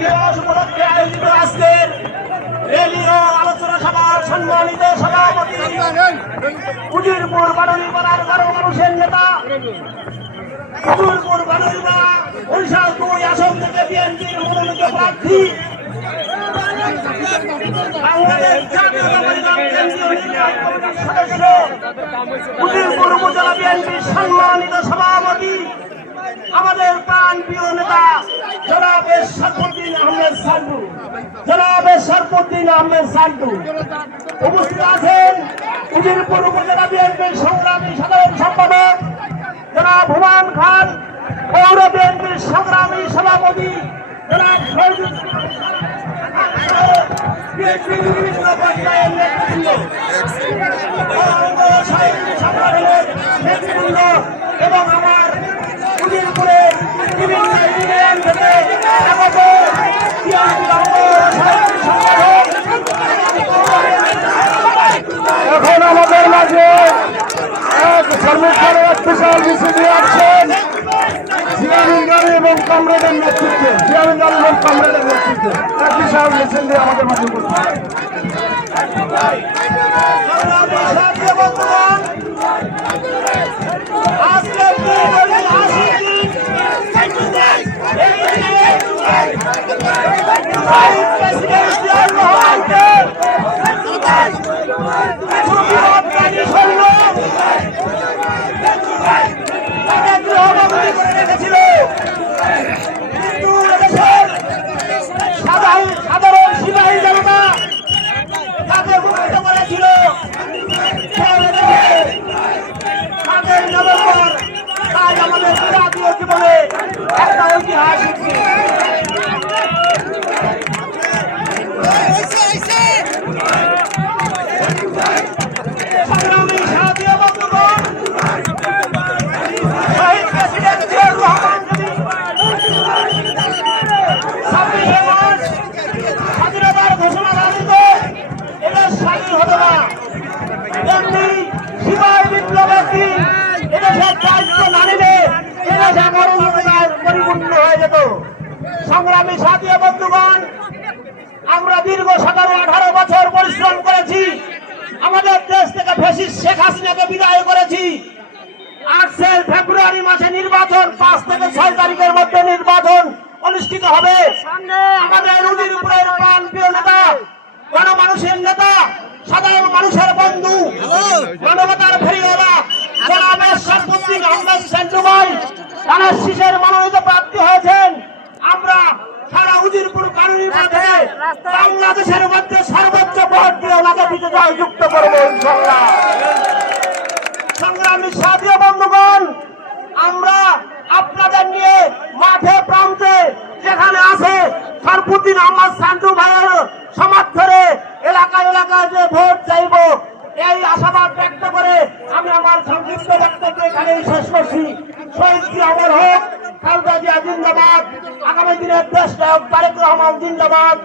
দিবস উপলক্ষে আয়োজিত আজকের র্যালি ও আলোচনা সভার সম্মানিত সভাপতি উজিরপুর বাড়ুইপাড়ার গণ মানুষের নেতা উজিরপুর বাড়ুইপাড়া বরিশাল 2 আসন থেকে বিএনপির মনোনীত প্রার্থী বাংলাদেশ জাতীয়তাবাদী দল কেন্দ্রীয় নির্বাহী কমিটির সদস্য উজিরপুর উপজেলা বিএনপির সম্মানিত সভাপতি আমাদের প্রাণপ্রিয় নেতা জনাব শরফুদ্দীন আহমেদ সান্টু উপস্থিত আছেন উজিরপুর উপজেলা বিএনপির সংগ্রামী সাধারণ সম্পাদক জনাব হুমায়ুন খান, পৌর বিএনপির সংগ্রামী সভাপতি জনাব বিভিন্ন পর্যায়ের নেতৃবৃন্দ এবং আমার উজিরপুরের বিভিন্ন ইউনিয়ন থেকে আগত এখন আমাদের মাঝে এক সর্বস্তরের বিশাল মিছিল নিয়ে আসছেন জিয়াউল গাড়ি এবং কমরেডের নেতৃত্বে এক বিশাল মিছিল নিয়ে আমাদের মাঝে সাধারণ সিপাহী জনতা তাকে মুক্ত করেছিল নভেম্বর। তাই আমাদের জাতীয় জীবনে একটা ঐতিহাসিক সংগ্রামী জাতীয় বন্ধুগণ, শহীদ প্রেসিডেন্ট জিয়াউর রহমান যদি 26শে মার্চ স্বাধীনতার ঘোষণা না দিত এটা স্বাধীন হতো না। তেমনি সিপাহী বিপ্লবের দিন এদেশের দায়িত্ব না নিলে এদেশ এগারো পরিপূর্ণ হয়ে যেত। সংগ্রামী জাতীয় বন্ধুগণ, আমরা দীর্ঘ 17-18 বছর পরিশ্রম করেছি, আমাদের দেশ থেকে ফ্যাসিস্ট শেখ হাসিনাকে বিদায় করেছি। 8 ফেব্রুয়ারি মাসে নির্বাচন, 5 থেকে 6 তারিখের মধ্যে নির্বাচন অনুষ্ঠিত হবে। আমাদের উজিরপুরের প্রাণপ্রিয় নেতা, গণমানুষের নেতা, সাধারণ মানুষের বন্ধু, মানবতার ফেরিওয়ালা জনাব শরফুদ্দীন আহমেদ সান্টু ভাই তার শীষের মনোনীত প্রার্থী হয়েছেন। আমরা সারা উজিরপুর কারণের মাধ্যমে বাংলাদেশের মধ্যে সর্বোচ্চ ভোট দিয়ে ওনাকে বিজয় যুক্ত করব ইনশাআল্লাহ। সংগ্রামী জাতীয় বন্ধুগণ, আমরা আপনাদের নিয়ে মাঠে প্রান্তে যেখানে আছে শরফুদ্দীন আহমেদ সান্টু ভাইয়ের সমর্থনে এলাকায় এলাকায় যে ভোট চাইব, এই আশাবাদ ব্যক্ত করে আমি আমার সংক্ষিপ্ত বক্তব্য এখানেই শেষ করছি। শহীদ জিয়া অমর হোক, খালেদা জিয়া জিন্দাবাদ, আগামী দিনের দেশ নায়ক তারেক রহমান জিন্দাবাদ,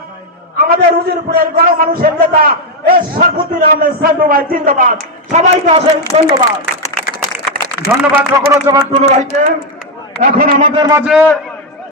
আমাদের উজিরপুরের গণমানুষের নেতা শরফুদ্দীন আহমেদ সান্টু ভাই জিন্দাবাদ। সবাইকে অসংখ্য ধন্যবাদ। ধন্যবাদ ফখরুজ্জামান টুলু ভাইকে। এখন আমাদের মাঝে